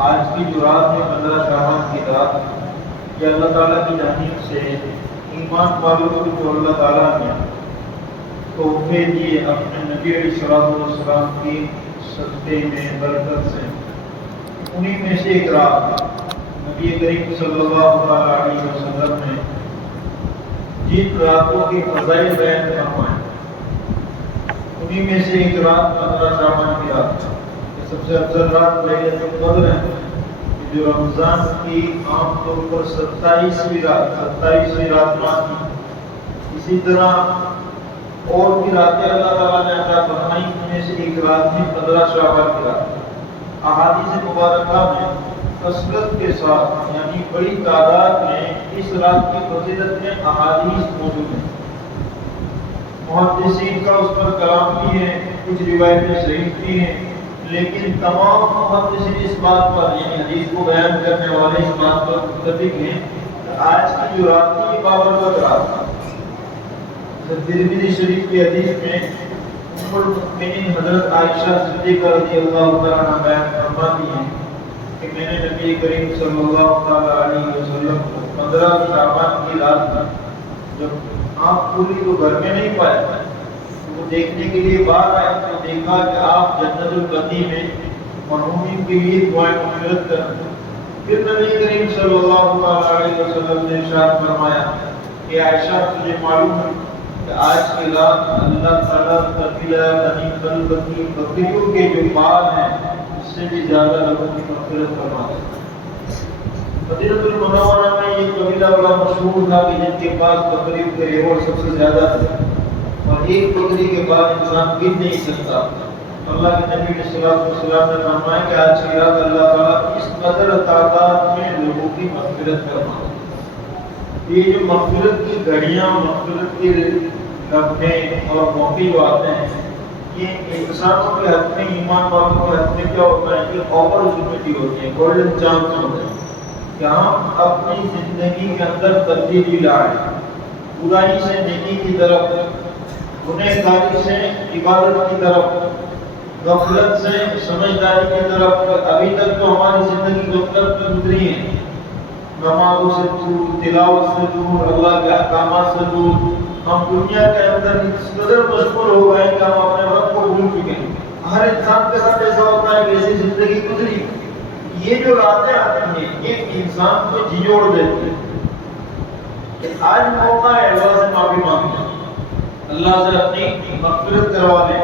آج کی جو رات ہے 15 شعبان کی رات، یہ اللہ تعالیٰ کی جانب سے ایمان والوں کو جو اللہ تعالیٰ نے تحفے دیے اپنے نبی علیہ الصلوۃ والسلام کی صدقے میں برکت سے، انہی میں سے ایک رات نبی کریم صلی اللہ علیہ وسلم نے جن راتوں کے فضائل بیان فرمائے، انہی میں سے ایک رات 15 شعبان کی رات ہے۔ سب سے افضل رات لیلۃ القدر ہے، جو رمضان کی عام طور پر 27ویں رات مانی۔ اسی طرح اور بھی راتیں اللہ تعالیٰ نے عطا فرمائی، ان میں سے ایک رات ہے 15 شعبان کی رات۔ احادیث مبارکہ میں کثرت کے ساتھ یعنی بڑی تعداد میں اس رات کی فضیلت میں احادیث موجود ہیں۔ محدثین کا اس پر کلام بھی ہے، کچھ روایتیں صحیح بھی ہیں، لیکن تمام محدثین اس بات پر یعنی حدیث کو بیان کرنے والے اس بات پر متفق ہیں کہ آج کی جو رات ہے یہ بابرکت رات ہے۔ ترمذی شریف کی حدیث میں ام المؤمنین حضرت عائشہ صدیقہ رضی اللہ تعالیٰ عنہا بیان فرماتی ہیں کہ میں نے نبی کریم صلی اللہ علیہ وسلم کو 15 شعبان کی رات میں جب آپ پوری تو گھر میں نہیں پائے وہ دیکھنے کے لیے باہر آئے تو دیکھا کہ آپ جنت البقیع میں مرحومین کے لیے دعائیں مغفرت کرتے ہیں۔ پھر نبی کریم صلی اللہ علیہ وسلم نے ارشاد فرمایا کہ عائشہ تجھے معلوم ہے کہ آج کی رات اللہ تعالیٰ قبیلہ بنی کلب کی بکریوں کے جو بال ہیں اس سے بھی زیادہ لوگوں کی مغفرت فرماتا ہے۔ مدینہ المنورہ میں یہ قبیلہ بڑا مشہور تھا کہ جن کے پاس بکریوں کے ریوڑ سب سے زیادہ تھے اور ایک بکری کے بعد انسان گن نہیں سکتا۔ اللہ کے نبی علیہ الصلوۃ والسلام نے فرمایا کہ آج کی رات اللہ تعالیٰ اس قدر تعداد میں لوگوں کی مغفرت فرماتا ہے۔ یہ جو مغفرت کی گھڑیاں، مغفرت کے لمحے اور موقع جو آتے ہیں، یہ انسانوں کے حق میں، ایمان والوں کے حق میں کیا ہوتا ہے کہ اپرچونٹی ہوتی ہے، گولڈن چانس ہوتا ہے کہ ہم اپنی زندگی کے اندر تبدیلی لائیں، برائی سے نیکی کی طرف، گنہگاری سے عبادت کی طرف، غفلت سے سمجھداری کی طرف۔ ابھی تک تو ہماری زندگی غفلت میں گزری ہے، نمازوں سے دور، تلاوت سے دور، اللہ کے احکامات سے دور۔ ہم دنیا کے اندر اس قدر مشغول ہو گئے کہ ہم اپنے رب کو بھول چکے ہیں۔ ہر انسان کے ساتھ ایسا ہوتا ہے کہ ایسی زندگی گزری۔ یہ جو راتیں آتی ہیں یہ انسان کو جھنجھوڑ دیتی ہے۔ آج موقع ہے اللہ سے معافی مانگنے، اللہ سے اپنی مغفرت کروا لیں،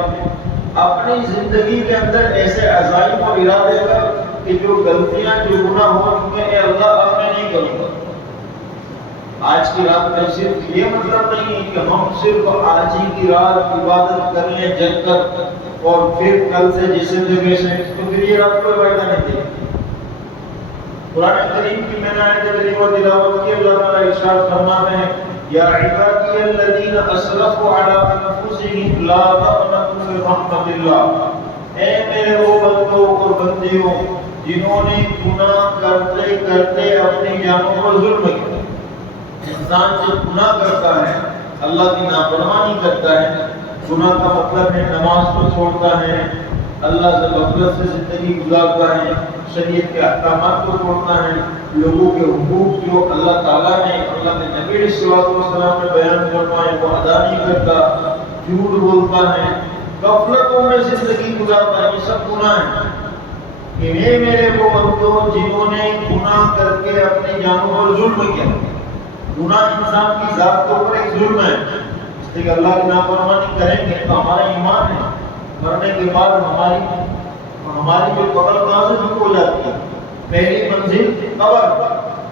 اپنی زندگی کے اندر ایسے عزائم اور ارادے کر کہ جو غلطیاں، جو گناہ ہو چکے ہیں اللہ اب میں نہیں کروں گا۔ آج کی رات میں صرف یہ مطلب نہیں ہے کہ ہم صرف آج ہی کی رات عبادت کر لیں جگ کر اور پھر کل سے جسے جگہ سے، تو پھر یہ رات کوئی فائدہ نہیں دے گی۔ قرآن کریم کی میں نے آیت کریمہ تلاوت کی، اللہ تعالیٰ ارشاد فرماتے ہیں یا عبادی الذین اسرفوا علی انفسہم لا تقنطوا من رحمت اللہ، اے میرے وہ بندوں اور بندیوں جنہوں نے گناہ کرتے کرتے اپنی جانوں پر ظلم کیا۔ انسان جب گناہ کرتا ہے، اللہ کی نافرمانی کرتا ہے، گناہ کا مطلب ہے نماز کو چھوڑتا ہے، اللہ سے غفلت سے زندگی گزارتا ہے، شریعت کے احکامات کو چھوڑتا ہے، لوگوں کے حقوق جو اللہ تعالیٰ نے، اللہ کے نبی علیہ الصلوۃ والسلام نے بیان فرمائے وہ ادا نہیں کرتا، جھوٹ بولتا ہے، غفلتوں میں زندگی گزارتا ہے، یہ سب گناہ ہیں۔ کہ میرے وہ بندوں جنہوں نے گناہ کر کے اپنی جانوں پر ظلم کیا۔ گناہ انسان کی ذات کے اوپر ایک ظلم ہے، اس لیے اللہ کی نافرمانی کریں گے تو ہمارا ایمان ہے، مرنے کے بعد ہماری جو قبر کہاں سے شروع ہو جاتی ہے، پہلی منزل قبر۔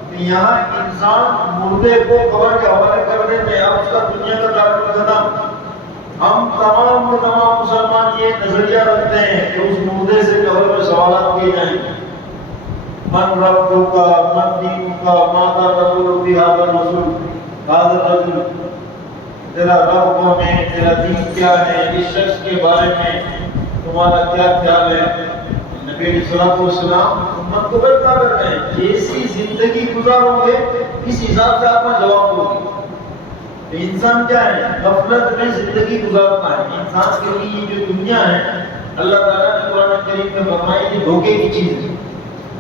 تو یہاں انسان مردے کو قبر کے حوالے کر دیتے ہیں، اب اس کا دنیا کا تعلق ختم۔ ہم تمام مسلمان یہ نظریہ رکھتے ہیں کہ اس مردے سے قبر میں سوالات کیے جائیں گے، من ربک من دینک ماذا تقول فی ھذا الرجل، تیرا رب کون ہے، تیرا دین کیا ہے، اس شخص کے بارے میں تمہارا کیا خیال ہے۔ نبی علیہ الصلوۃ والسلام امت کو بتا کر رہے ہیں جیسی زندگی گزارو گے اس حساب سے آپ کا جواب ہوگی۔ انسان کیا ہے، غفلت میں زندگی گزارتا ہے۔ انسان کے لیے جو دنیا ہے اللہ تعالیٰ نے قرآن کریم میں فرمائی کہ دھوکے کی چیز ہے،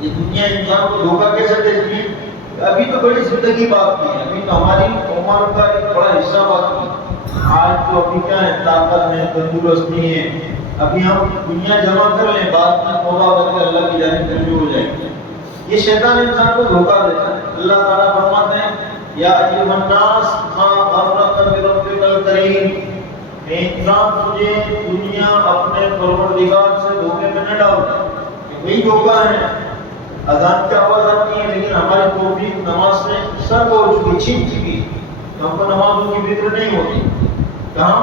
یہ دنیا انسان کو دھوکہ کیسے دیتی ہے؟ ابھی تو بڑی زندگی باقی ہے، ابھی تو ہماری عمر کا ایک بڑا حصہ باقی ہے۔ آج تو ابھی کیا ہے، طاقت ہے، تندرستی ہے، ابھی ہم دنیا جمع کر لیں، بعد میں توبہ کر کے اللہ کی جانب رجوع ہو جائیں گے۔ یہ شیطان انسان کو دھوکہ دیتا ہے۔ اللہ تعالیٰ فرماتے ہیں یا ایھا الناس ما غرک بربک الکریم، انسان تجھے دنیا اپنے پروردگار سے دھوکے میں نہ ڈال دے۔ وہی دھوکہ ہے۔ اذان کی آواز آتی ہے لیکن ہماری توفیق نماز سے سر ہو چکی، چھن چکی، ہم کو نمازوں کی فکر نہیں ہوتی۔ ہم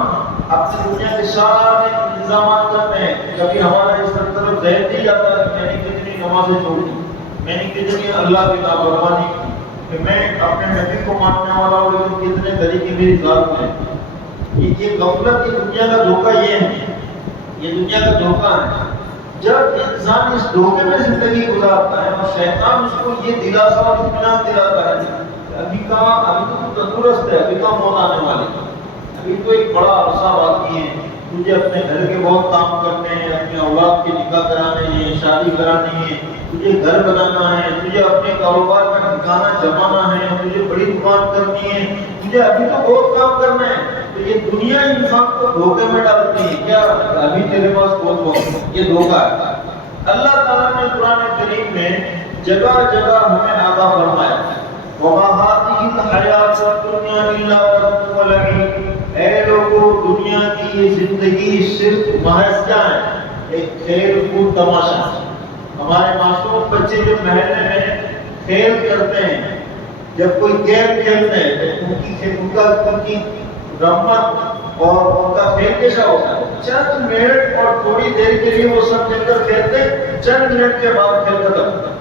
اپنی دنیا کے سارے انتظامات کرتے ہیں، کبھی ہمارا اس طرف ذہن نہیں جاتا کہ میں نے کتنی نمازیں چھوڑ دی، میں نے کتنی اللہ کی نافرمانی کی، کہ میں اپنے نبی کو ماننے والا ہوں لیکن کتنے طریقے میری ذات میں۔ یہ غفلت کی دنیا کا دھوکہ یہ ہے، یہ دنیا کا دھوکہ ہے۔ جب انسان اس دھوکے میں زندگی گزارتا ہے اور شیطان اس کو یہ دلاسا اور اطمینان دلاتا ہے کہ ابھی تو تندرست ہے، ابھی تو موت آنے والی ہے، ابھی تو ایک بڑا عرصہ باقی ہے، تجھے اپنے گھر کے بہت کام کرنے ہیں، اپنے اولاد کے نکاح کرانے ہیں، شادی کرانی ہے، تجھے گھر بنانا ہے، تجھے اپنے کاروبار کا ٹھکانہ جمانا ہے، تجھے بڑی دکان کرنی ہے، تجھے ابھی تو بہت کام کرنا ہے۔ تو یہ دنیا انسان کو دھوکے میں ڈالتی ہے، کیا ابھی تیرے پاس بہت وقت، یہ دھوکہ ہے۔ اللہ تعالیٰ نے قرآن کریم میں جگہ جگہ ہمیں آگاہ فرمایا وَمَا هَٰذِهِ الْحَيَاةُ الدُّنْيَا إِلَّا لَهْوٌ وَلَعِبٌ، اے لوگوں دنیا کی یہ زندگی صرف محض کیا ہے، ایک کھیل کود تماشا ہے۔ ہمارے معصوم بچے جب محلے میں کھیل کرتے ہیں، جب کوئی گیم کھیلتے ہیں تو ان کی رحمت اور ان کا کھیل کیسا ہوتا ہے، چند منٹ اور تھوڑی دیر کے لیے وہ سب مل کر کھیلتے ہیں، چند منٹ کے بعد کھیل ختم ہوتا ہے،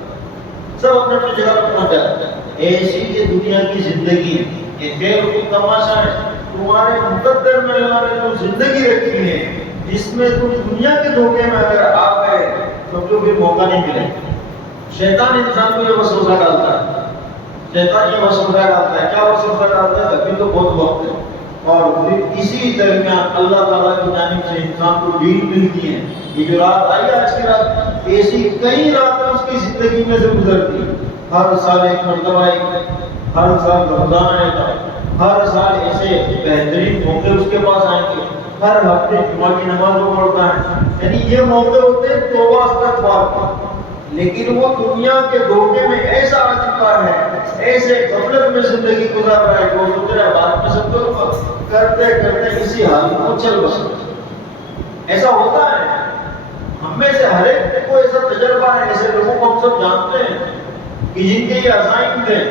سب اپنے اپنی جگہ پر پہنچ جاتے ہیں۔ ایسی یہ دنیا کی زندگی ہے، یہ کھیل کود تماشا ہے۔ تمہارے مقدر میں اللہ نے جو زندگی رکھی ہے، جس میں تم دنیا کے دھوکے میں اگر آ گئے تو پھر موقع نہیں ملے۔ شیطان انسان کو یہ وسوسہ ڈالتا ہے، شیطان یہ وسوسہ ڈالتا ہے، کیا وسوسہ ڈالتا ہے؟ ابھی تو بہت وقت ہے، اور پھر اسی درمیان اللہ تعالیٰ کی جانب سے انسان کو ڈیل ملتی ہے۔ یہ جو رات آئی آج کی رات، ایسی کئی راتیں اس کی زندگی میں سے گزرتی ہیں۔ ہر سال ایک مرتبہ آئے گا، ہر سال رمضان آئے گا، ہر سال ایسے بہترین موقع اس کے پاس آئیں گے، ہر ہفتے جمعہ کی نماز وہ پڑھتا ہے، یعنی یہ موقع ہوتے ہیں توبہ استغفار کے۔ لیکن وہ دنیا کے دھوکے میں ایسا آ چکا ہے، ایسے غفلت میں زندگی گزار رہا ہے کہ وہ سوچ رہا ہے بعد میں سب کروں گا، کرتے کرتے اسی حال میں چل بسے۔ ایسا ہوتا ہے، ہم میں سے ہر ایک کو ایسا تجربہ ہے، ایسے لوگوں کو ہم سب جانتے ہیں کہ جن کے یہ عزائم تھے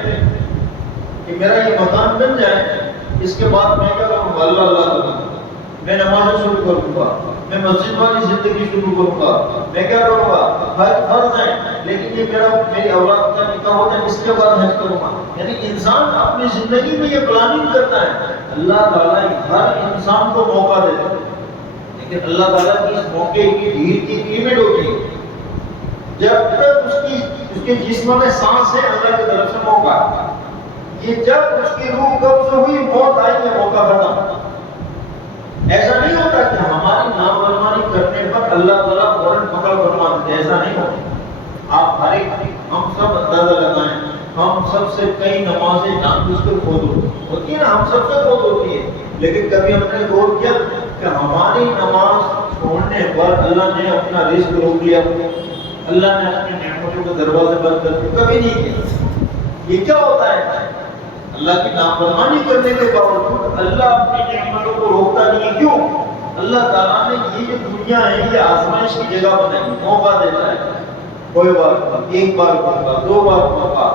کہ میرا یہ مکان بن جائے، اس کے بعد میں کیا کروں گا، اللہ اللہ کروں گا، میں نمازیں شروع کروں گا، میں مسجد والی زندگی شروع کروں گا، میں کیا کروں گا، حج فرض ہے لیکن یہ میری اولاد کا نکاح ہوتا ہے، اس کے بعد حج کروں گا۔ یعنی انسان اپنی زندگی میں یہ پلاننگ کرتا ہے۔ اللہ تعالیٰ ہر انسان کو موقع دیتا ہے، لیکن اللہ تعالیٰ کی اس موقع کی بھیڑ کی لیمٹ ہوتی ہے۔ جب تک اس کے جسم میں سانس ہے، اللہ کی طرف سے موقع ہے۔ یہ جب اس کی روح قبض ہوئی، موت آئی، یہ موقع ختم۔ ایسا نہیں ہوتا کہ ہماری نافرمانی کرنے پر اللہ تعالیٰ فوراً پکڑ فرما دیتے، ایسا نہیں ہوتا۔ آپ ہر ایک، ہم سب اندازہ لگائیں، ہم سب سے کئی نمازیں جان بوجھ کر فوت ہوتی ہے نا، ہم سب سے فوت ہوتی ہے، لیکن کبھی ہم نے غور کیا کہ ہماری نماز چھوڑنے پر اللہ نے اپنا رزق روک لیا، اللہ نے اپنی نعمتوں کے دروازے بند کر دیے؟ کبھی نہیں کیا۔ یہ کیا ہوتا ہے؟ اللہ کی نافرمانی کرنے کے باوجود اللہ اپنی نعمتوں کو روکتا نہیں ہے۔ کیوں؟ اللہ تعالیٰ نے یہ جو دنیا ہے یہ آزمائش کی جگہ بنائی، موقع دیتا ہے، کوئی بات، ایک بار موقع، دو بار موقع۔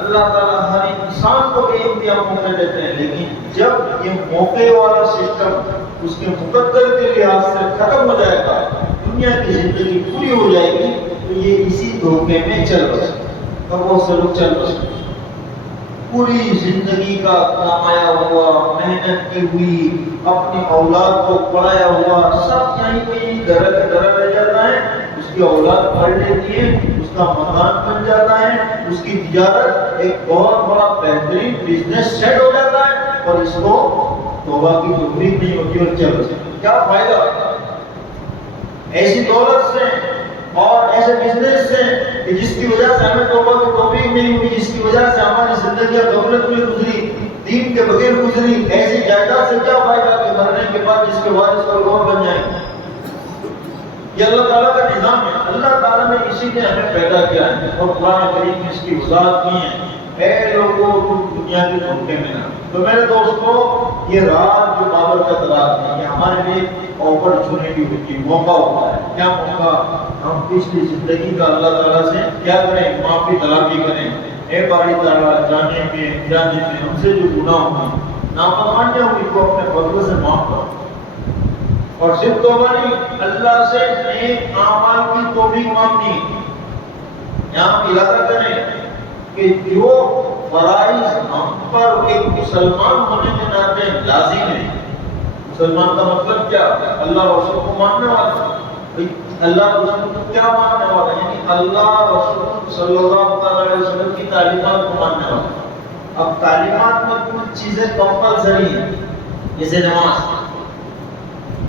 اللہ تعالیٰ ہر انسان کو ایک دیا موقع دیتے ہیں، لیکن جب یہ موقع والا سسٹم اس کے مقدر کے لحاظ سے ختم ہو جائے گا، دنیا کی زندگی پوری ہو جائے گی، تو یہ اسی دھوکے میں چل بسے اور بہت سے لوگ چل بسے۔ پوری زندگی کا کمایا ہوا، محنت کی ہوئی، اپنی اولاد کو پڑھایا ہوا، سب یہیں پہ درد رہ جاتا ہے۔ اس کی اولاد پڑھ لیتی ہے، اس کا مکان بن جاتا ہے، اس کی تجارت ایک بہت بڑا بہترین بزنس سیٹ ہو جاتا ہے، اور اس کو توبہ کی توفیق نہیں ہوتی اور چل بسے۔ کیا فائدہ؟ ایسی دولت سے اور ایسے بزنس سے کہ جس کی وجہ سے ہمیں توبہ کی توفیق نہیں ہوئی، جس کی وجہ سے ہماری زندگیاں غفلت میں گزری، دین کے بغیر گزری، ایسی جائیداد سے کیا فائدہ کہ مرنے کے بعد جس کے وارث کوئی اور بن جائیں۔ یہ اللہ تعالیٰ کا نظام ہے، اللہ تعالیٰ نے اسی نے ہمیں پیدا کیا ہے اور قرآن کریم نے اس کی وضاحت کی ہے۔ اے لوگوں تم دنیا کے دھوکے میں نہ۔ تو میرے دوستوں، یہ رات جو بابرکت رات ہے، یہ ہمارے لیے اپرچونٹی ہوتی ہے، موقع ہوتا ہے۔ کیا موقع؟ ہم پچھلی زندگی کا اللہ تعالیٰ سے کیا کریں؟ معافی طلبی کریں۔ اے باری تعالیٰ، جانے میں ہم سے جو گناہ ہوئے، نافرمانیاں ہوئی، کو اپنے فضل سے معاف کرو۔ اور صرف توبہ نہیں، اللہ سے نیک اعمال کی توفیق مانگنی۔ یہاں ارادہ کریں کہ جو فرائض ہم پر ایک مسلمان ہونے کے ناطے لازم ہے۔ مسلمان کا مطلب کیا؟ اللہ رسول کو ماننے والا۔ اللہ رسول کو کیا ماننے والا؟ یعنی اللہ رسول صلی اللہ علیہ وسلم کی تعلیمات کو ماننے والا۔ اب تعلیمات میں کچھ چیزیں کمپلسری ہیں، جیسے نماز،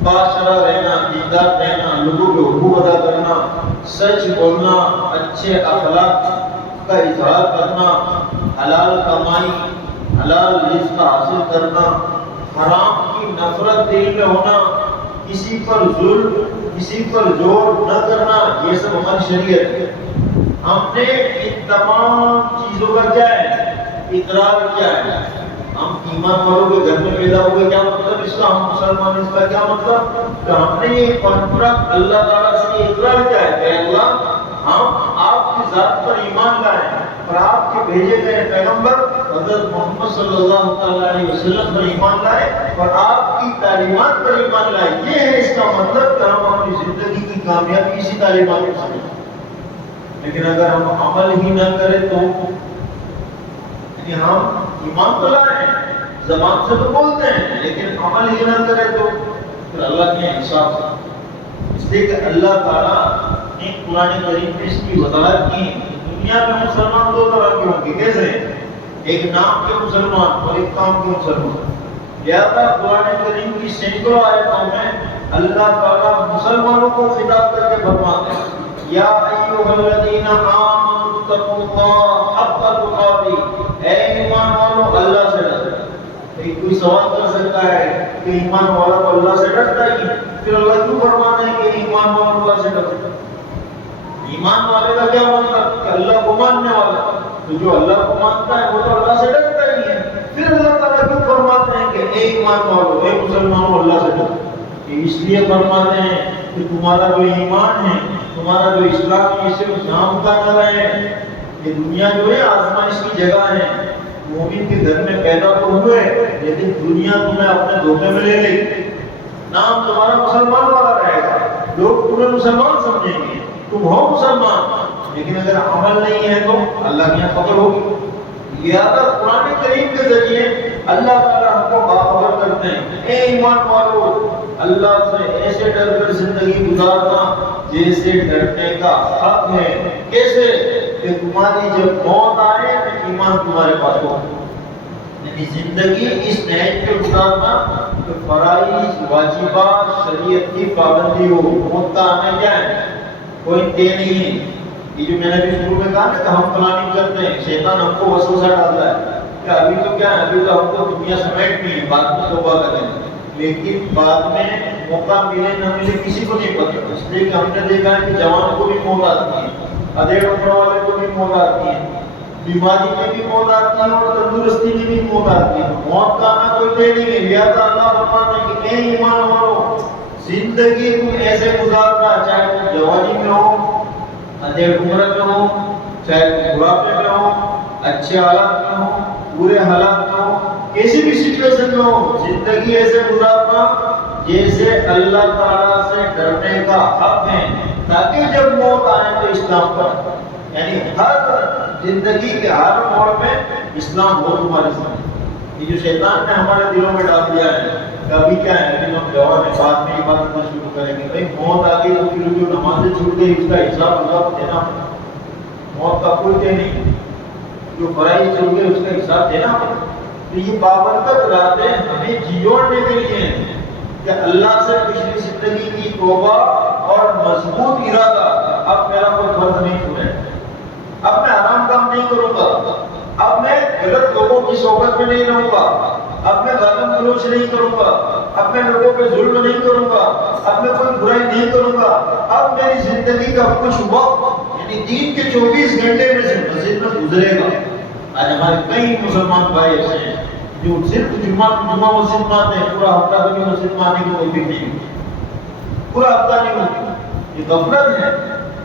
باشرہ رہنا، دیندار رہنا، لوگوں کے حقوق ادا کرنا، سچ بولنا، اچھے اخلاق کا اظہار کرنا، حلال کمائی، حلال رزق حاصل کرنا، حرام کی نفرت دل میں ہونا، کسی پر ظلم، کسی پر زور نہ کرنا، یہ سب ہماری شریعت ہے۔ ہم نے ان تمام چیزوں کا کیا ہے؟ اقرار کیا ہے۔ ہم ایمان والوں کے گھر میں پیدا ہوئے، کیا مطلب اس کا؟ ہم مسلمان، اس کا کیا مطلب؟ کہ ہم نے یہ کانٹریکٹ اللہ تعالیٰ سے اقرار کیا ہے کہ اللہ ہم آپ کی ذات پر ایمان لائے اور آپ کے بھیجے گئے پیغمبر حضرت محمد صلی اللہ علیہ وسلم پر ایمان لائے اور آپ کی تعلیمات پر ایمان لائے۔ یہ ہے اس کا مطلب کہ ہم اپنی زندگی کی کامیابی اسی تعلیمات کو سمجھیں۔ لیکن اگر ہم عمل ہی نہ کریں تو کہ ہم ایمان تو لائے ہیں، زبان سے تو بولتے ہیں، لیکن عمل ہی نہ کرے تو پھر اللہ کے حساب سے۔ اس لیے کہ اللہ تعالیٰ نے قرآن کریم میں اس کی وضاحت کی۔ دنیا میں مسلمان دو طرح کے ہوں گے، کیسے؟ ایک نام کے مسلمان اور ایک کام کے مسلمان۔ لہذا قرآن کریم کی سینکڑوں آیتوں میں اللہ تعالیٰ مسلمانوں کو خطاب کر کے فرماتے ہیں، یا ایھا الذین آمنوا اتقوا اللہ حق تقاته، اے ایمان والو اللہ سے ڈرو۔ کوئی سوال کر سکتا ہے کہ ایمان والا تو اللہ سے ڈرتا ہی، پھر اللہ کیوں فرماتا ہے کہ ایمان والا اللہ سے ڈرتا ہے؟ ایمان والے کا کیا مطلب؟ کہ اللہ کو ماننے والا۔ تو جو اللہ کو مانتا ہے وہ تو اللہ سے ڈرتا ہی ہے، پھر اللہ تعالیٰ کیوں فرماتے ہیں کہ اے ایمان والو، اے مسلمانوں اللہ سے ڈرو؟ اس لیے فرماتے ہیں کہ تمہارا جو ایمان ہے، تمہارا جو اسلام ہے، صرف نام کا نہ رہے۔ یہ دنیا جو ہے آزمائش کی جگہ ہے۔ مومن کے گھر میں پیدا تو ہوئے، لیکن دنیا تمہیں اپنے دھوکے میں لے لے گی۔ نام تمہارا مسلمان والا رہے گا، لوگ تمہیں مسلمان سمجھیں گے، تم ہو مسلمان، لیکن اگر عمل نہیں ہے تو اللہ کی پکڑ ہوگی۔ لہذا قرآن کریم کے ذریعے اللہ تعالیٰ ہم کو باخبر کرتے ہیں، اے ایمان والو، اللہ سے ایسے ڈر کر زندگی گزارنا جیسے ڈرنے کا حق ہے۔ کیسے؟ کہ تمہاری جب موت آئے تو ایمان تمہارے پاس ہو، یعنی زندگی اس نہج پہ گزارنا کہ فرائض، واجبات، شریعت کی پابندی ہو۔ موت کا آنا کیا ہے؟ کوئی طے نہیں ہے۔ یہ جو میں نے بھی شروع میں کہا نا کہ ہم پلاننگ کرتے ہیں، شیطان ہم کو وسوسہ ڈالتا ہے کہ ابھی تو کیا ہے، ابھی تو ہم کو دنیا سمیٹنی ہے، بعد میں توبہ کریں گے۔ لیکن بعد میں موقع ملے نہ ملے کسی کو نہیں پتہ۔ اس لیے کہ ہم نے دیکھا ہے کہ جوان کو بھی موت آتی ہے، ادھیڑ عمر والے کو بھی موت آتی ہے، بیماری میں بھی موت آتی ہے اور تندرستی میں بھی موت آتی ہے۔ موت کا آنا کوئی طے نہیں ہے۔ لہٰذا اللہ فرماتے ہیں کہ اے ایمان والو، زندگی تم ایسے گزارنا، چاہے تم جوانی میں ہو، ادھیڑ عمر میں ہو، چاہے تم بڑھاپے میں ہو، اچھے حالات میں ہو، برے حالات میں ہو، کسی بھی سچویشن میں ہو، زندگی ایسے گزارنا جیسے اللہ تعالیٰ سے ڈرنے کا حق ہے، تاکہ جب موت آئے تو اسلام پر، یعنی ہر زندگی کے ہر موڑ میں اسلام ہو تمہارے سامنے۔ یہ جو شیطان نے ہمارے دلوں میں ڈال دیا ہے، کبھی کیا ہے کہ ہم جوان ہیں، بعد میں عبادت میں شروع کریں گے، بھائی موت آ گئی تو پھر جو نمازیں چھوٹ گئی اس کا حساب دینا پڑے۔ موت کا کوئی طے نہیں، جو فرائض چھوٹ گئے اس کا حساب دینا پڑے۔ تو یہ بابرکت راتیں ہمیں جیوڑنے کے لیے ہیں کہ اللہ سے پچھلی زندگی کی توبہ اور مضبوط ارادہ اب میرا کوئی فرض نہیں چھوڑے، اب میں حرام کام نہیں کروں گا، اب میں غلط لوگوں کی صحبت میں نہیں رہوں گا، اب میں غلط فروش نہیں کروں گا، اب میں لوگوں پہ ظلم نہیں کروں گا، اب میں کوئی برائی نہیں کروں گا، اب میری زندگی کا کچھ وقت یعنی دین کے 24 گھنٹے میں سے مسجد میں گزرے گا۔ آج ہمارے کئی مسلمان بھائی ایسے ہیں جو صرف جمعہ مسجد میں آتے ہیں، پورا ہفتہ بھی مسجد میں آنے کی توفیق نہیں ہوتی، پورا ہفتہ نہیں ہوتی۔ یہ غفلت ہے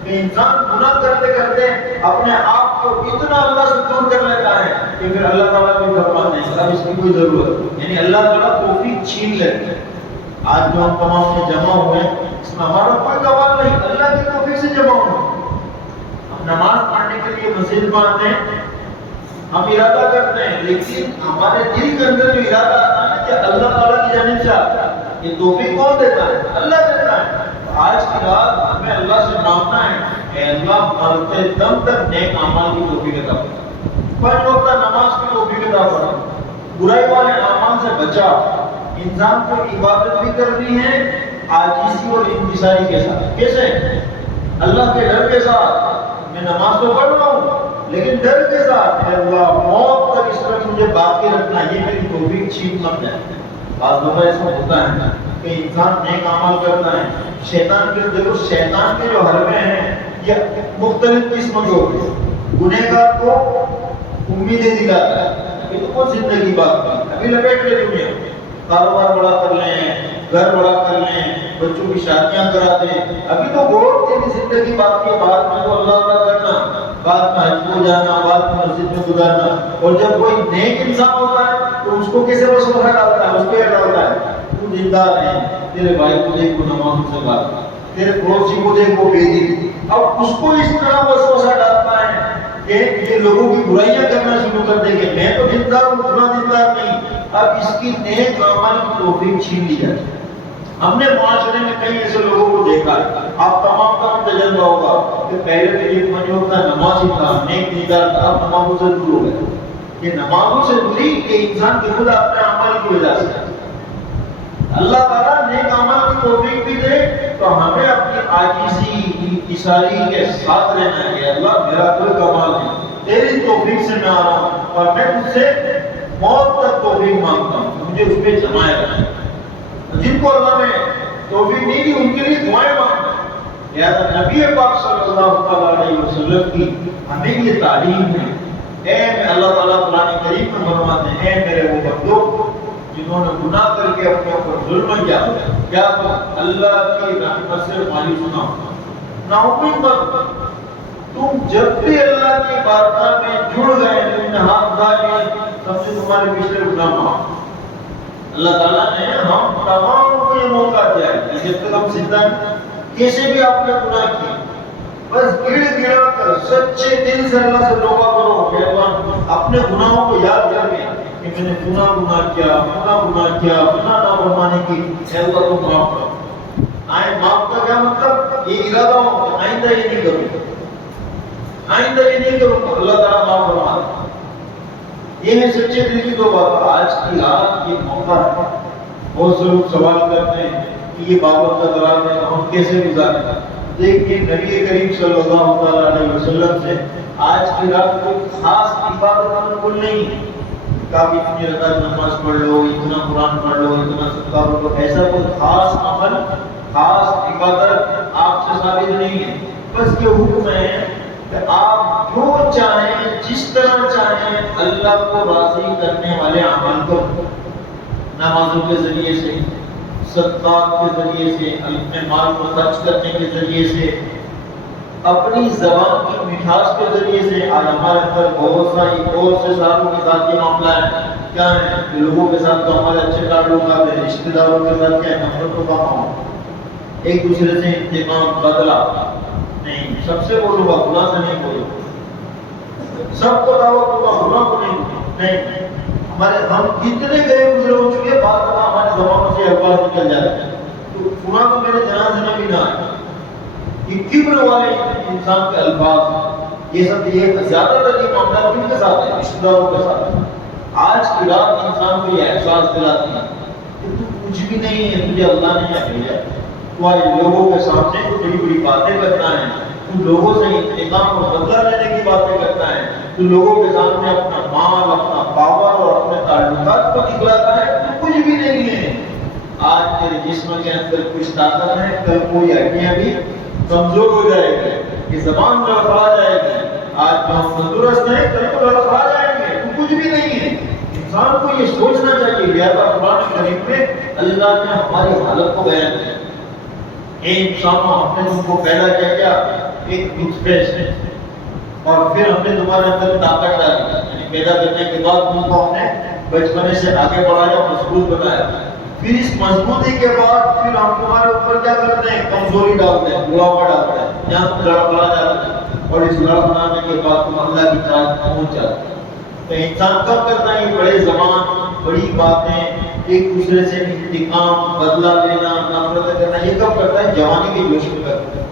کہ انسان گناہ کرتے کرتے اپنے آپ کو اتنا اللہ سے دور کر لیتا ہے کہ پھر اللہ تعالیٰ بھی فرماتے ہیں اب اس کی کوئی ضرورت، یعنی اللہ تعالیٰ توفیق چھین لیتے ہیں۔ آج جو ہم تمام سے جمع ہوئے اس میں ہمارا کوئی کمال نہیں، اللہ کی توفیق سے جمع ہوئے۔ ہم نماز پڑھنے کے لیے مسجد میں آتے ہیں، ہم ارادہ کرتے ہیں، لیکن ہمارے دل کے اندر جو ارادہ آتا ہے کہ اللہ تعالیٰ کی جانب سے آتا ہے، یہ توفیق کون دیتا ہے؟ اللہ دیتا ہے۔ آج کی رات ہمیں اللہ سے مانگنا ہے کہ اللہ مرتے دم تک نیک اعمال کی توفیق عطا فرما، 5 وقت نماز کی توفیق عطا فرما، برائی والے اعمال سے بچا۔ انسان کو عبادت بھی کرنی ہے عاجزی اور انکساری کے ساتھ، کیسے؟ اللہ کے ڈر کے ساتھ۔ میں نماز تو پڑھ رہا ہوں لیکن ڈر کے ساتھ، اے اللہ موت تک اس طرح مجھے باقی رکھنا، یہ میری توفیق چھین مت جائے۔ بعض دفعہ ایسا ہوتا ہے کہ انسان نیک عمل کرتا ہے، شیطان کے جو حربے ہیں یہ مختلف قسم کے ہوتے ہیں۔ گنہگار کو امیدیں دلاتا ہے، ابھی تو کون زندگی بات کی، ابھی لپیٹ لے دنیا، کاروبار بڑا کر لیں، گھر بڑا کر لیں، بچوں کی شادیاں کرا دیں، ابھی تو بہت تیری زندگی باقی ہے، بعد میں تو اللہ تعالیٰ کرنا، بعد میں حج کو جانا، بعد میں مسجد میں گزارنا۔ اور جب کوئی نیک انسان ہوتا ہے تو اس کو کیسے وسوسہ ڈالتا ہے؟ اس کو یہ ڈالتا ہے تو زندہ رہے، تیرے بھائی کو دیکھ وہ نمازوں سے بات، تیرے پڑوسی کو دیکھ وہ بے دین۔ اب اس کو اس طرح وسوسہ ڈالتا ہے کہ یہ لوگوں کی برائیاں کرنا شروع کر دیں گے، میں تو دیندار ہوں، اتنا دیندار نہیں۔ اب اس کی نیک اعمال کی توفیق چھین لی جاتی ہے۔ ہم نے معاشرے میں کئی ایسے لوگوں کو دیکھا ہے، آپ تمام کا تجربہ ہوگا کہ پہلے تو یہ سمجھو کہ نماز ہی تھا، نیک دیندار تھا، اب نمازوں سے دور ہو گئے۔ یہ نمازوں سے دوری کہ انسان کے خود اپنے عمل کی وجہ سے، اللہ تعالیٰ نیک عمل کی توفیق بھی دے تو ہمیں اپنی عاجزی انکساری کے ساتھ رہنا ہے کہ اللہ میرا کوئی کمال نہیں، تیری توفیق سے میں آ رہا ہوں اور میں تجھ سے موت تک توفیق مانگتا ہوں، مجھے اس پہ جمائے رکھنا۔ جن کو اللہ نے توفیق نہیں دی ان کے لیے دعائیں مانگنا۔ لہذا نبی پاک صلی اللہ علیہ وسلم کی ہمیں یہ تعلیم ہے۔ اے اللہ تعالیٰ قرآن کریم میں فرماتے ہیں، اے میرے وہ بندو جنہوں نے گناہ کر کے اپنے اوپر ظلم کیا تو اللہ کی رحمت سے مایوس نہ ہونا، نا امید مت۔ تم جب بھی اللہ کی بارگاہ میں جڑ گئے، تم نے ہاتھ اٹھا لیے، سمجھو تمہارے پچھلے گناہ معاف۔ اللہ تعالیٰ نے ہم تمام کو یہ موقع دیا ہے کہ جب تک ہم زندہ ہیں کیسے بھی آپ نے گناہ کیے، بس گڑ گڑا کر سچے دل سے اللہ سے توبہ کرو کہ اللہ اپنے گناہوں کو یاد کر کے کہ میں نے گناہ کیا، گناہ نافرمانی کی، اے اللہ تو معاف کرو۔ معاف کا کیا مطلب؟ یہ ارادہ ہو کہ آئندہ یہ نہیں کروں، آئندہ یہ نہیں کروں، اللہ تعالیٰ معاف فرما دے۔ یہ ہے سچے دل کی توبہ۔ آج کی رات یہ موقع ہے، بہت سے لوگ سوال کرتے ہیں کہ یہ بابت کا دوران ہے ہم کیسے گزاریں۔ دیکھیے نبی کریم صلی اللہ علیہ وسلم سے آج کی رات کوئی خاص عبادت بالکل نہیں ہے، کافی اتنی رکعت نماز پڑھ لو، اتنا قرآن پڑھ لو، اتنا صدقہ کرو، ایسا کوئی خاص عمل، خاص عبادت آپ سے ثابت نہیں ہے۔ بس یہ حکم ہے کہ آپ جو چاہیں جس طرح چاہیں اللہ کو راضی کرنے والے اعمال کرو، نمازوں کے ذریعے سے، صدقات کے ذریعے سے، اپنے مال کو خرچ کرنے کے ذریعے سے، اپنی زبان کی مٹھاس کے ذریعے سے۔ آج ہمارے اندر بہت سے ساتھوں کے ساتھ یہ معاملہ ہے، کیا ہے کہ لوگوں کے ساتھ تو ہمارے اچھے تعلقات ہیں، رشتہ داروں کے ساتھ کیا ہے نفرتوں کا ماحول، ایک دوسرے سے انتقام، بدلہ نہیں۔ سب سے بولو گا گناہ سے نہیں بولو، سب کو دعوت ہوگا گناہ کو نہیں۔ ہم کتنے گئے گزرے ہو چکے، بات ہمارے زبانوں سے الفاظ نکل جاتے ہیں تو گناہ تو میرے جنازے میں بھی نہ آئے۔ یہ کبر والے انسان کے الفاظ، یہ سب یہ زیادہ تر یہ معاملہ کن کے ساتھ ہے؟ رشتہ داروں کے ساتھ۔ آج کی رات انسان کو یہ احساس دلاتی ہے کہ تو کچھ بھی نہیں ہے، تجھے اللہ نے کیا بھیجا، تو آج لوگوں کے سامنے بڑی بڑی باتیں کرنا ہے، تو لوگوں سے انتقام اور بدلہ لینے کی باتیں کرتا ہے، تو لوگوں کے سامنے اپنا مال، اپنا پاور اور اپنے تعلقات کو دکھلاتا ہے، تو کچھ بھی نہیں ہے۔ آج تیرے جسم کے اندر کچھ طاقت ہے، کل کوئی ہڈیاں بھی کمزور ہو جائے گی، یہ زبان لڑکھڑا جائے گی، آج جو ہم تندرست ہیں کل کو لڑکھڑا جائیں گے، تو کچھ بھی نہیں ہے۔ انسان کو یہ سوچنا چاہیے۔ لہذا قرآن کریم میں اللہ نے ہماری حالت کو بیان کیا۔ ایک انسانوں ہم نے تم کو پیدا کیا ایک نطفے سے، اور پھر ہم نے تمہارے اندر طاقت ڈالی، یعنی پیدا کرنے کے بعد تم کو ہم نے بچپنے سے آگے بڑھایا، مضبوط بنایا، پھر اس مضبوطی کے بعد پھر ہم تمہارے اوپر کیا کرتے ہیں؟ کمزوری ڈالتے ہیں، بڑھاپا ڈالتے ہیں، یہاں تم لڑکھڑا جاتے ہیں، اور اس لڑکھڑانے کے بعد تم اللہ کی طرف پہنچ جاتے ہیں۔ تو انسان کب کرتا ہے یہ بڑے زبان، بڑی باتیں، ایک دوسرے سے انتقام، بدلہ لینا، نفرت کرنا، یہ کب کرتا ہے؟ جوانی کے جوش میں کرتا ہے۔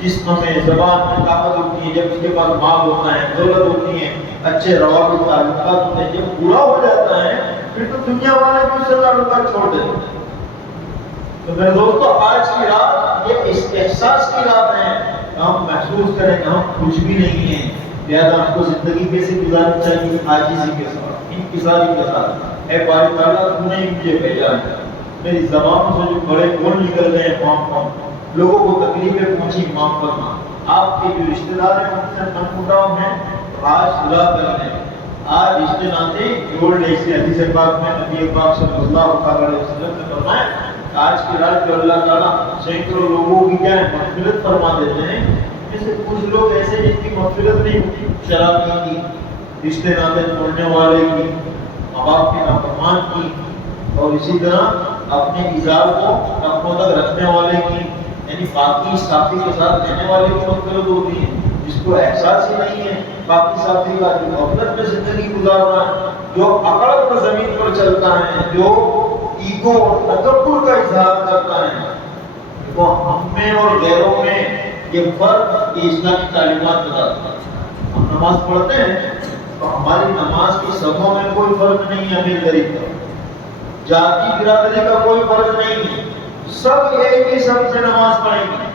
جسم میں زبان میں طاقت ہوتی ہے، جب اس کے پاس مال ہوتا ہے، دولت ہوتی ہے، اچھے روابط تعلقات ہوتے ہیں، جب بوڑھا ہو جاتا ہے پھر تو دنیا والے بھی اس سے تعلقات چھوڑ دیتے ہیں۔ تو میرے دوستو، آج کی رات یہ اس احساس کی رات ہے، ہم محسوس کریں کہ ہم کچھ بھی نہیں ہیں۔ لہذا ہم کو زندگی کیسے گزارنی چاہیے؟ عاجزی کے ساتھ، انکساری کے ساتھ۔ اے باری تعالیٰ، تو نے مجھے بھیجا ہے، میری زبان سے جو بڑے بول نکل گئے معاف فرما، لوگوں کو تکلیفیں پہنچی معاف فرما، آپ کے جو رشتے دار ہیں ان سے منقطع ہیں تو آج صلح کر لیں، آج رشتے ناطے جوڑ لیں۔ اس لیے حدیث پاک میں نبی پاک صلی اللہ علیہ وسلم نے فرمایا آج کی رات جو اللہ تعالیٰ سینکڑوں لوگوں کی کیا ہے مغفرت فرما دیتے ہیں، جیسے کچھ لوگ ایسے جن کی مغفرت نہیں ہوتی، شرابی کی، رشتے ناطے توڑنے والے کی، ماں باپ کے نافرمان کی، اور اسی طرح اپنے ازار کو اپنوں تک رکھنے والے کی، یعنی باقی ساتھی کے ساتھ رہنے والے کی مغفرت ہوتی ہے، جس کو احساس ہی نہیں ہے باقی ساتھی کا، جو غفلت میں زندگی گزار رہا ہے، جو اکڑ پر زمین پر چلتا ہے، جو ایگو اور تکبر کا اظہار کرتا ہے۔ وہ ہم میں اور غیروں میں یہ فرق یہ اسلامی تعلیمات بتاتا ہے۔ ہم نماز پڑھتے ہیں تو ہماری نماز کی صفوں میں کوئی فرق نہیں ہے، امیر غریب کا، جاتی برادری کا کوئی فرق نہیں ہے، سب ایک ہی سب سے نماز پڑھیں گے،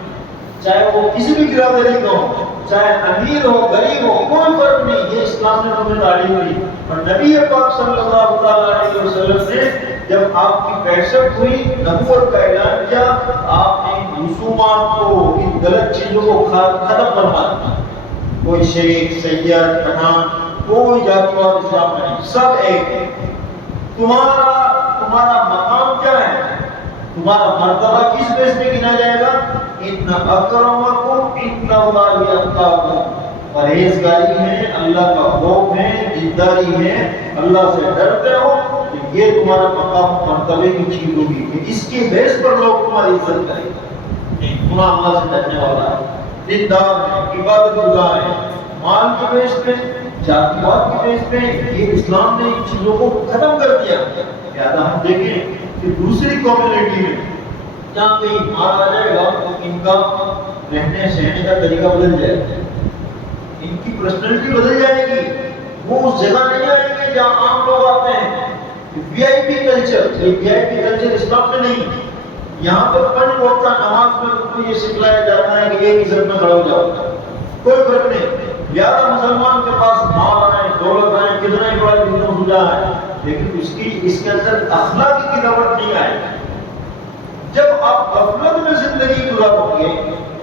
چاہے وہ کسی بھی برادری کا ہو، چاہے امیر ہو غریب ہو، کوئی فرق نہیں۔ یہ اسلام نے ہمیں تعلیم دی، اور نبی پاک صلی اللہ علیہ وسلم نے جب آپ کی بیعت ہوئی، نبوت کا اعلان کیا، آپ نے ان رسومات کو، ان غلط چیزوں کو ختم فرما دیا۔ کوئی شیخ، سید، پٹھان، کوئی جاتی واد اسلام میں نہیں، سب ایک ہے۔ تمہارا مقام کیا ہے؟ تمہارا مرتبہ کس بیس میں گنا جائے گا؟ ان اکرمکم عند اللہ اتقاکم، پرہیزگاری ہے، اللہ کا خوف ہے، دینداری ہے، اللہ سے ڈرتے ہو، تو یہ تمہارا مقام مرتبے کی چیز ہوگی کہ اس کے بیس پر لوگ تمہاری عزت کریں گے۔ تمہارا اللہ سے ڈرنے والا ہے، دیندار ہے، عبادت گزار ہے، مال کے بیس پہ، جاتی واد کے بیس پہ یہ اسلام نے ان چیزوں کو ختم کر دیا۔ لہٰذا ہم دیکھیں کہ دوسری کمیونٹی میں جہاں کہیں مال آ جائے گا تو ان کا رہنے سہنے کا طریقہ بدل جائے گا، ان کی پرسنالٹی بدل جائے گی، وہ اس جگہ نہیں آئیں گے جہاں عام لوگ آتے ہیں۔ وی آئی پی کلچر، وی آئی پی کلچر اسلام میں نہیں۔ یہاں پر پنج وقتہ نماز میں ان کو یہ سکھلایا جاتا ہے کہ ایک ہی سب میں کھڑا ہو جاؤ، کوئی فرق نہیں۔ زیادہ مسلمان کے پاس مال آئے، دولت آئے، کتنا ہی بڑا بزنس ہو جائے، لیکن اس کے اندر اخلاقی گراوٹ نہیں آئے گی۔ جب آپ غفلت میں زندگی گزارو گے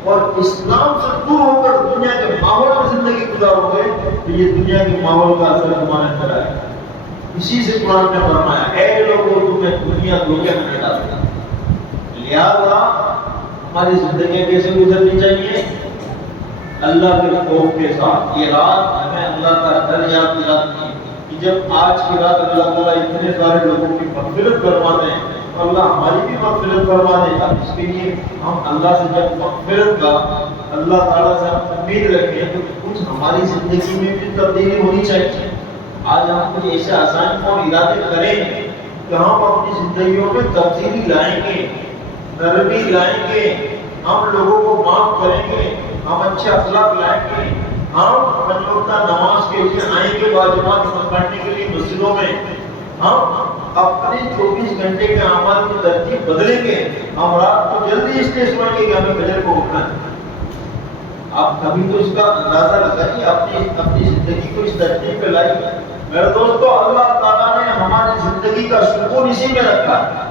اور اسلام سے دور ہو کر دنیا کے ماحول میں زندگی گزارو گے تو یہ دنیا کے ماحول کا اثر تمہارے اندر آئے گا۔ اسی سے قرآن نے فرمایا اے لوگوں تمہیں دنیا دھوکے میں نہیں ڈالے گا۔ لہٰذا ہماری زندگی کیسے گزرنی چاہیے؟ اللہ کے خوف کے ساتھ۔ یہ رات ہمیں اللہ کا ڈر یاد دلاتی ہے کہ جب آج کی رات اللہ تعالیٰ اتنے سارے لوگوں کی مغفرت فرما دیں، اللہ ہماری بھی مغفرت فرما دے گا۔ اس کے لیے ہم اللہ سے جب مغفرت کا، اللہ تعالیٰ سے ہم امید رکھیں تو کچھ ہماری زندگی میں بھی تبدیلی ہونی چاہیے۔ آج ہم کچھ ایسے آسان اور ارادے کریں کہ ہم اپنی زندگیوں میں تبدیلی لائیں گے، نرمی لائیں گے، ہم لوگوں کو معاف کریں گے، ہم اچھے اخلاق لائیں گے، ہم پنج وقتہ نماز کے لیے آئیں گے، واجبات پڑھنے کے لیے مسجدوں میں، ہم اپنے 24 گھنٹے کے اعمال کی ترتیب بدلیں گے، ہم رات کو جلدی اس لیے سوئیں گے کہ ہمیں فجر کو اٹھنا ہے۔ آپ کبھی تو اس کا اندازہ لگائیے، اپنی زندگی کو اس ترتیب پہ لائیے۔ میرے دوستو، اللہ تعالیٰ نے ہماری زندگی کا سکون اسی میں رکھا ہے۔